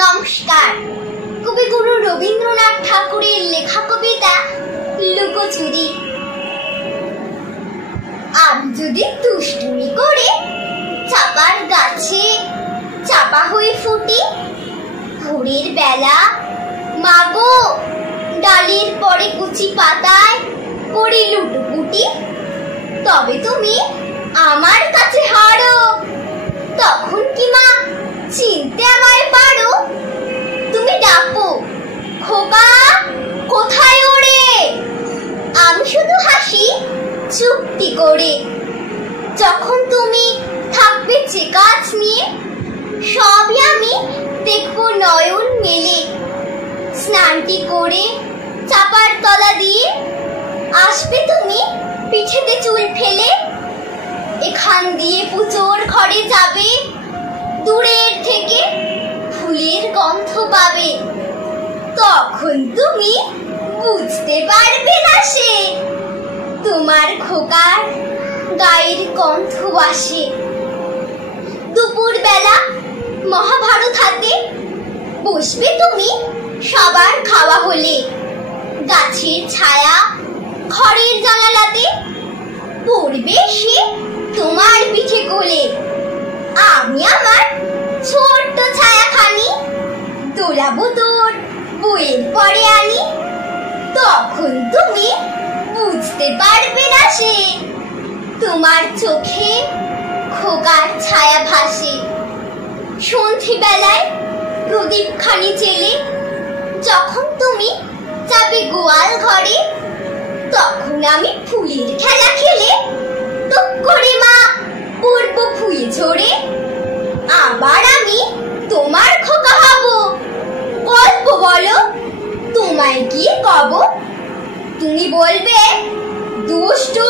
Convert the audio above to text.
নমস্কার। কবিগুরু রবীন্দ্রনাথ ঠাকুরের লেখা কবিতা লুকোচুরি। আমি যদি দুষ্টুমি করে চাপার গাছে চাপা হয়ে ফুটি, ভোরের বেলা মাগো ডালের পরে কুচি পাতায় করি লুটোপুটি, তবে তুমি আমার কাছে হারো। তখন কি মা চিনতে আমায় পারো? তুমি ডাকো, খোকা কোথায় ওরে? আমি শুধু হাসি চুপটি করে। যখন তুমি থাকবে যে কাজ নিয়ে, সবই আমি দেখবো নয়ন মেলে। স্নানটি করে চাপার তলা দিয়ে আসবে তুমি পিঠেতে চুল ফেলে। এখান দিয়ে পুজোর ঘরে যাবে, দূরের থেকে ফুলের গন্ধ পাবে। তখন তুমি বুঝতে পারবে না সে তোমার খোকার গায়ের গন্ধ আসে। দুপুর বেলা মহাভারত হাতে বসবে তুমি সবার খাওয়া হলে। গাছের ছায়া ঘরের জানালাতে পড়বে সে তোমার পিঠে কোলে। আমি আমার ছোট্ট ছায়াখানি দোলাবো তোর বইয়ের পরে আনি। তখন তুমি বুঝতে পারবে না সে তোমার চোখে খোকার ছায়া ভাসে। সন্ধ্যে বেলায় প্রদীপ খানি জেলে যখন তুমি যাবে গোয়াল ঘরে, তখন আমি ফুলের খেলা খেলে টুক করে মা পড়বো ফুয়ে ঝরে। আবার আমি তোমার খোকা হব, গল্প বলো তোমায় কি কব? তুমি বলবে দুষ্টু